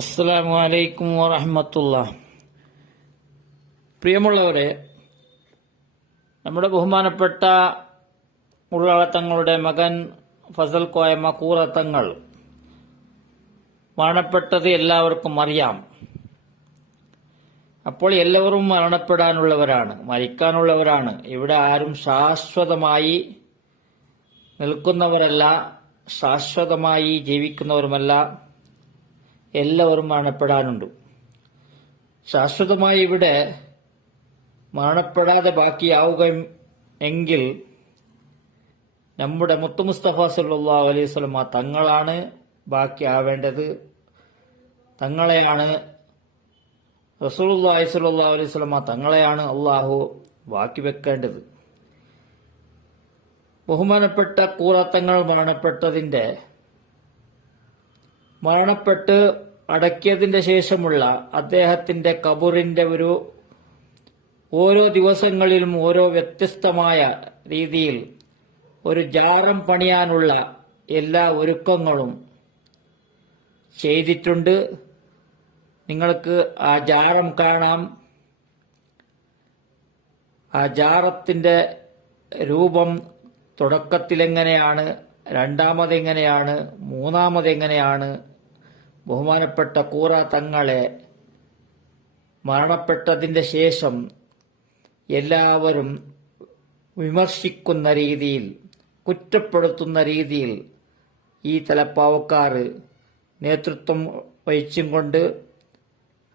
അസ്സലാമു അലൈക്കും വറഹ്മത്തുള്ളാഹി. പ്രിയമുള്ളവരെ, നമ്മുടെ ബഹുമാനപ്പെട്ട ഉള്ളാളത്തങ്ങളുടെ മകൻ ഫസൽ കോയ മക്കൂറത്തങ്ങൾ മരണപ്പെട്ടത് എല്ലാവർക്കും അറിയാം. അപ്പോൾ എല്ലാവരും മരണപ്പെടാനുള്ളവരാണ്, മരിക്കാനുള്ളവരാണ്. ഇവിടെ ആരും ശാശ്വതമായി നിൽക്കുന്നവരല്ല, ശാശ്വതമായി ജീവിക്കുന്നവരുമല്ല. എല്ലാവരും മരണപ്പെടാനുണ്ട്. ശാശ്വതമായി ഇവിടെ മരണപ്പെടാതെ ബാക്കിയാവുകയും എങ്കിൽ നമ്മുടെ മുത്തു മുസ്തഫ സല്ലല്ലാഹു അലൈഹി വസല്ലം തങ്ങളാണ് ബാക്കിയാവേണ്ടത്. തങ്ങളെയാണ് റസൂലുള്ളാഹി സ്വല്ലല്ലാഹു അലൈഹി വസല്ലം തങ്ങളെയാണ് അള്ളാഹു ബാക്കി വെക്കേണ്ടത്. ബഹുമാനപ്പെട്ട കൂറത്തങ്ങൾ മരണപ്പെട്ട് അടക്കിയതിന്റെ ശേഷമുള്ള അദ്ദേഹത്തിന്റെ ഖബറിന്റെ ഓരോ ദിവസങ്ങളിലും ഓരോ വ്യത്യസ്തമായ രീതിയിൽ ഒരു ജാറം പണിയാനുള്ള എല്ലാ ഒരുക്കങ്ങളും ചെയ്തിട്ടുണ്ട്. നിങ്ങൾക്ക് ആ ജാറം കാണാം. ആ ജാറത്തിന്റെ രൂപം തുടക്കത്തിലെങ്ങനെയാണ്, രണ്ടാമതെങ്ങനെയാണ്, മൂന്നാമതെങ്ങനെയാണ്, ബഹുമാനപ്പെട്ട കൂറ തങ്ങളെ മരണപ്പെട്ടതിന്റെ ശേഷം എല്ലാവരും വിമർശിക്കുന്ന രീതിയിൽ, കുറ്റപ്പെടുത്തുന്ന രീതിയിൽ ഈ തലപ്പാവക്കാർ നേതൃത്വം വഹിച്ചും കൊണ്ട്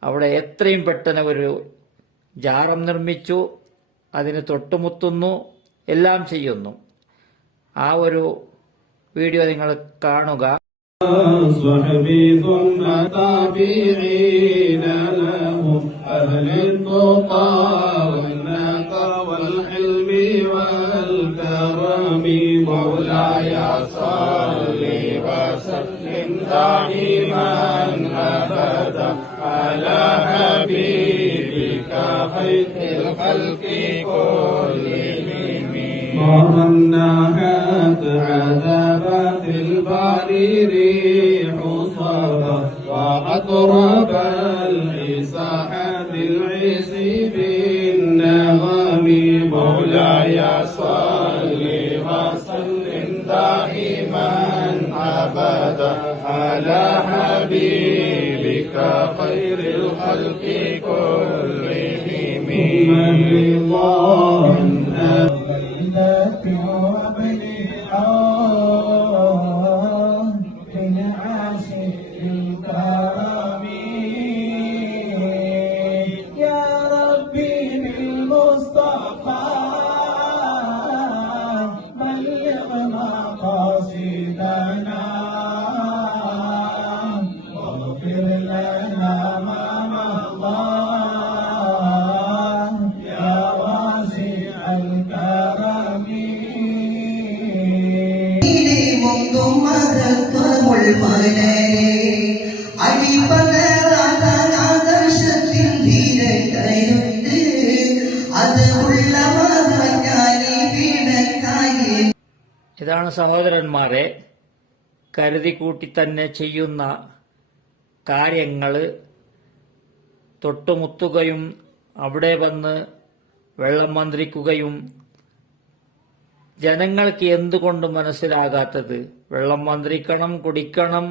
അവിടെ എത്രയും പെട്ടെന്ന് ഒരു ജാറം നിർമ്മിച്ചു, അതിന് തൊട്ടുമുത്തുന്നു, എല്ലാം ചെയ്യുന്നു. ആ ഒരു വീഡിയോ നിങ്ങൾ കാണുക. صحبي ثم تابعين لهم أهل التقى والنقى والحلم والكرم مولاي صل وسلم دائما أبدا على حبيبك خير الخلق كلهم مرناها عذابات الباري ريح صبا وأطرب الإساحة العز بالنغم مولاي صل وسلم دائما أبدا على حبيبك خير الخلق كلهم الله ഇതാണ് സഹോദരന്മാരെ, കരുതി കൂട്ടി തന്നെ ചെയ്യുന്ന കാര്യങ്ങൾ. തൊട്ടുമുത്തുകയും അവിടെ വന്ന് വെള്ളം മന്ത്രിക്കുകയും. ജനങ്ങൾക്ക് എന്തുകൊണ്ട് മനസ്സിലാകാത്തത്? വെള്ളം മന്ത്രിക്കണം, കുടിക്കണം,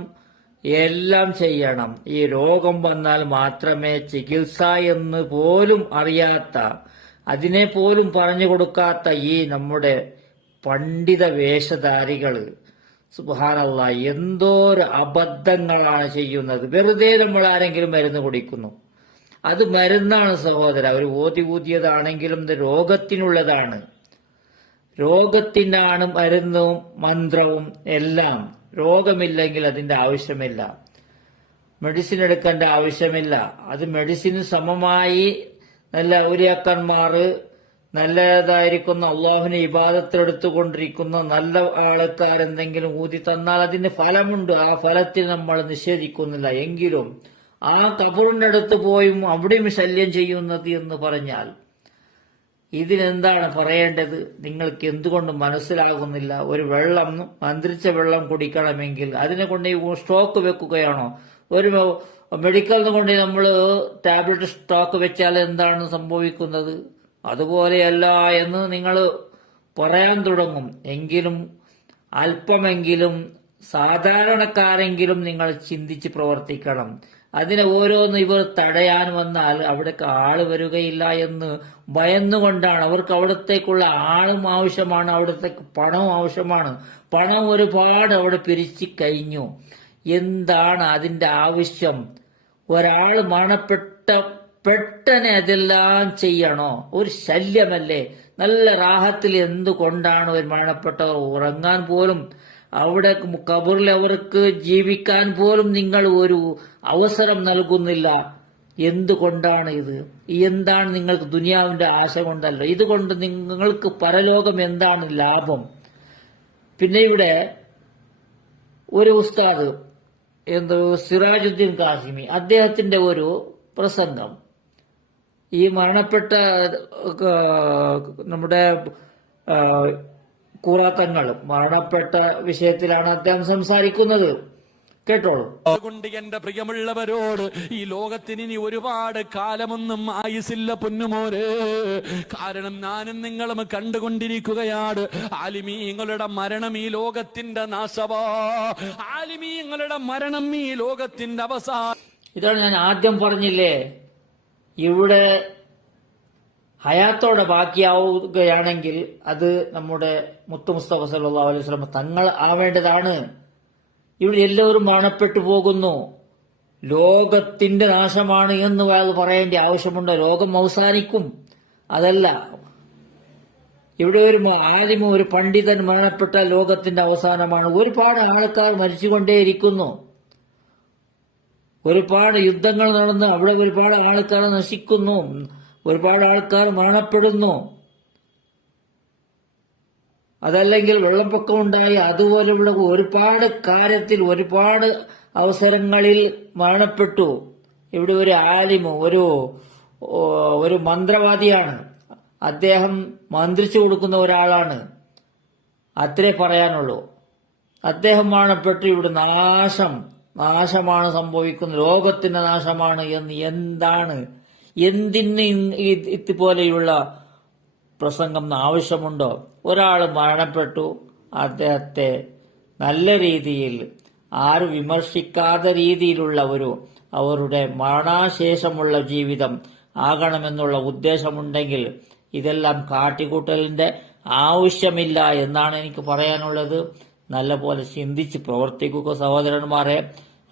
എല്ലാം ചെയ്യണം. ഈ രോഗം വന്നാൽ മാത്രമേ ചികിത്സ എന്ന് പോലും അറിയാത്ത, അതിനെ പോലും പറഞ്ഞു കൊടുക്കാത്ത ഈ നമ്മുടെ പണ്ഡിത വേഷധാരികള് സുബ്ഹാനല്ലാഹ് എന്തോരു അബദ്ധങ്ങളാണ് ചെയ്യുന്നത്. വെറുതെ നമ്മൾ ആരെങ്കിലും മരുന്ന് കുടിക്കുന്നു, അത് മരുന്നാണ് സഹോദര. ഒരു ഊതിയതാണെങ്കിലും ഇത് രോഗത്തിനുള്ളതാണ്. രോഗത്തിനാണ് മരുന്നും മന്ത്രവും എല്ലാം. രോഗമില്ലെങ്കിൽ അതിന്റെ ആവശ്യമില്ല, മെഡിസിൻ എടുക്കേണ്ട ആവശ്യമില്ല. അത് മെഡിസിന് സമമായി നല്ല ഔലിയാക്കന്മാർ, നല്ലതായിരിക്കുന്ന അള്ളാഹുവിനെ ഇബാദത്തെടുത്തുകൊണ്ടിരിക്കുന്ന നല്ല ആൾക്കാരെന്തെങ്കിലും ഊതി തന്നാൽ അതിന് ഫലമുണ്ട്. ആ ഫലത്തിൽ നമ്മൾ നിഷേധിക്കുന്നില്ല. എങ്കിലും ആ ഖബറിന്റെ അടുത്ത് പോയും അവിടെയും ശല്യം ചെയ്യുന്നത് എന്ന് പറഞ്ഞാൽ ഇതിനെന്താണ് പറയേണ്ടത്? നിങ്ങൾക്ക് എന്തുകൊണ്ട് മനസ്സിലാകുന്നില്ല? ഒരു മന്ത്രിച്ച വെള്ളം കുടിക്കണമെങ്കിൽ അതിനെ കൊണ്ട് സ്റ്റോക്ക് വെക്കുകയാണോ? മെഡിക്കലിൽ കൊണ്ട് നമ്മൾ ടാബ്ലറ്റ് സ്റ്റോക്ക് വെച്ചാൽ എന്താണ് സംഭവിക്കുന്നത്? അതുപോലെയല്ല എന്ന് നിങ്ങൾ പറയാൻ തുടങ്ങും. എങ്കിലും അല്പമെങ്കിലും സാധാരണക്കാരെങ്കിലും നിങ്ങൾ ചിന്തിച്ച് പ്രവർത്തിക്കണം. അതിനെ ഓരോന്ന് ഇവർ തടയാൻ വന്നാൽ അവിടേക്ക് ആള് വരികയില്ല എന്ന് ഭയന്നുകൊണ്ടാണ്. അവർക്ക് അവിടത്തേക്കുള്ള ആളും ആവശ്യമാണ്, അവിടത്തേക്ക് പണവും ആവശ്യമാണ്. പണം ഒരുപാട് അവിടെ പിരിച്ചു കഴിഞ്ഞു. എന്താണ് അതിന്റെ ആവശ്യം? ഒരാൾ പെട്ടെന്ന് അതെല്ലാം ചെയ്യണോ? ഒരു ശല്യമല്ലേ? നല്ല റാഹത്തിൽ എന്തുകൊണ്ടാണ് ഒരു മരണപ്പെട്ടവർ ഉറങ്ങാൻ പോലും, അവിടെ ഖബറിൽ അവർക്ക് ജീവിക്കാൻ പോലും നിങ്ങൾ ഒരു അവസരം നൽകുന്നില്ല? എന്തുകൊണ്ടാണ് ഇത്? എന്താണ് നിങ്ങൾക്ക് ദുനിയാവിന്റെ ആശ കൊണ്ടല്ലോ? ഇതുകൊണ്ട് നിങ്ങൾക്ക് പരലോകം എന്താണ് ലാഭം? പിന്നെ ഇവിടെ ഒരു ഉസ്താദ് സിറാജുദ്ദീൻ കാസിമി, അദ്ദേഹത്തിന്റെ ഒരു പ്രസംഗം, ഈ മരണപ്പെട്ട നമ്മുടെ കൂറാത്തങ്ങൾ മരണപ്പെട്ട വിഷയത്തിലാണ് അദ്ദേഹം സംസാരിക്കുന്നത്. കേട്ടോളൂ. അതുകൊണ്ട് എന്റെ പ്രിയമുള്ളവരോട്, ഈ ലോകത്തിന് ഇനി ഒരുപാട് കാലമൊന്നും ആയുസില്ല പൊന്നുമോര്. കാരണം ഞാനും നിങ്ങളും കണ്ടുകൊണ്ടിരിക്കുകയാണ് ആലിമീങ്ങളുടെ മരണം ഈ ലോകത്തിന്റെ നാശവാ. ആലിമീങ്ങളുടെ മരണം ഈ ലോകത്തിന്റെ അവസാനം. ഇതാണ് ഞാൻ ആദ്യം പറഞ്ഞില്ലേ, ഇവിടെ ഹയാത്തോടെ ബാക്കിയാവുകയാണെങ്കിൽ അത് നമ്മുടെ മുത്തു മുസ്തഫ സല്ലല്ലാഹു അലൈഹി വസല്ലം തങ്ങൾ ആവേണ്ടതാണ്. ഇവിടെ എല്ലാവരും മരണപ്പെട്ടു പോകുന്നു. ലോകത്തിന്റെ നാശമാണ് എന്ന് പറയേണ്ട ആവശ്യമുണ്ട്. ലോകം അവസാനിക്കും. അതല്ല, ഇവിടെ ഒരു ആലിമ, ഒരു പണ്ഡിതൻ മരണപ്പെട്ട ലോകത്തിന്റെ അവസാനമാണ്. ഒരുപാട് ആൾക്കാർ മരിച്ചുകൊണ്ടേയിരിക്കുന്നു. ഒരുപാട് യുദ്ധങ്ങൾ നടന്ന് അവിടെ ഒരുപാട് ആൾക്കാർ നശിക്കുന്നു, ഒരുപാട് ആൾക്കാർ മരണപ്പെടുന്നു. അതല്ലെങ്കിൽ വെള്ളപ്പൊക്കമുണ്ടായി, അതുപോലെയുള്ള ഒരുപാട് കാര്യത്തിൽ ഒരുപാട് അവസരങ്ങളിൽ മരണപ്പെട്ടു. ഇവിടെ ഒരു ആലിമ്, ഒരു മന്ത്രവാദിയാണ്, അദ്ദേഹം മന്ത്രിച്ചു കൊടുക്കുന്ന ഒരാളാണ്, അത്രേ പറയാനുള്ളൂ. അദ്ദേഹം മരണപ്പെട്ടു. ഇവിടെ നാശമാണ് സംഭവിക്കുന്നത്, ലോകത്തിന്റെ നാശമാണ് എന്ന്. എന്തിന് ഇതുപോലെയുള്ള പ്രസംഗം ആവശ്യമുണ്ടോ? ഒരാൾ മരണപ്പെട്ടു, അദ്ദേഹത്തെ നല്ല രീതിയിൽ ആരും വിമർശിക്കാത്ത രീതിയിലുള്ള അവരുടെ മരണശേഷമുള്ള ജീവിതം ആകണമെന്നുള്ള ഉദ്ദേശമുണ്ടെങ്കിൽ ഇതെല്ലാം കാട്ടിക്കൂട്ടലിന്റെ ആവശ്യമില്ല എന്നാണ് എനിക്ക് പറയാനുള്ളത്. നല്ലപോലെ ചിന്തിച്ച് പ്രവർത്തിക്കുക സഹോദരന്മാരെ.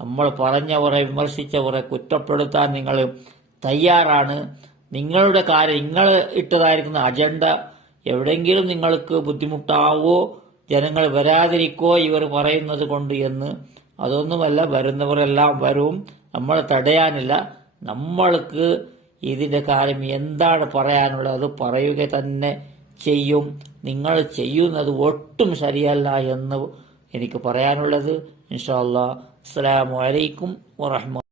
നമ്മൾ പറഞ്ഞവരെ, വിമർശിച്ചവരെ കുറ്റപ്പെടുത്താൻ നിങ്ങൾ തയ്യാറാണ്. നിങ്ങളുടെ കാര്യം, നിങ്ങൾ ഇട്ടതായിരിക്കുന്ന അജണ്ട എവിടെയെങ്കിലും നിങ്ങൾക്ക് ബുദ്ധിമുട്ടാവോ, ജനങ്ങൾ വരാതിരിക്കോ ഇവർ പറയുന്നത് കൊണ്ട് എന്ന്? അതൊന്നുമല്ല, വരുന്നവരെല്ലാം വരും, നമ്മൾ തടയാനില്ല. നമ്മൾക്ക് ഇതിന്റെ കാര്യം എന്താണ് പറയാനുള്ളത് അത് പറയുക തന്നെ ചെയ്യും. നിങ്ങൾ ചെയ്യുന്നത് ഒട്ടും ശരിയല്ല എന്ന് എനിക്ക് പറയാനുള്ളത്. ഇൻഷാ അല്ലാഹ്. അസ്സലാമു അലൈക്കും വറഹ്മത്തുള്ളാഹി.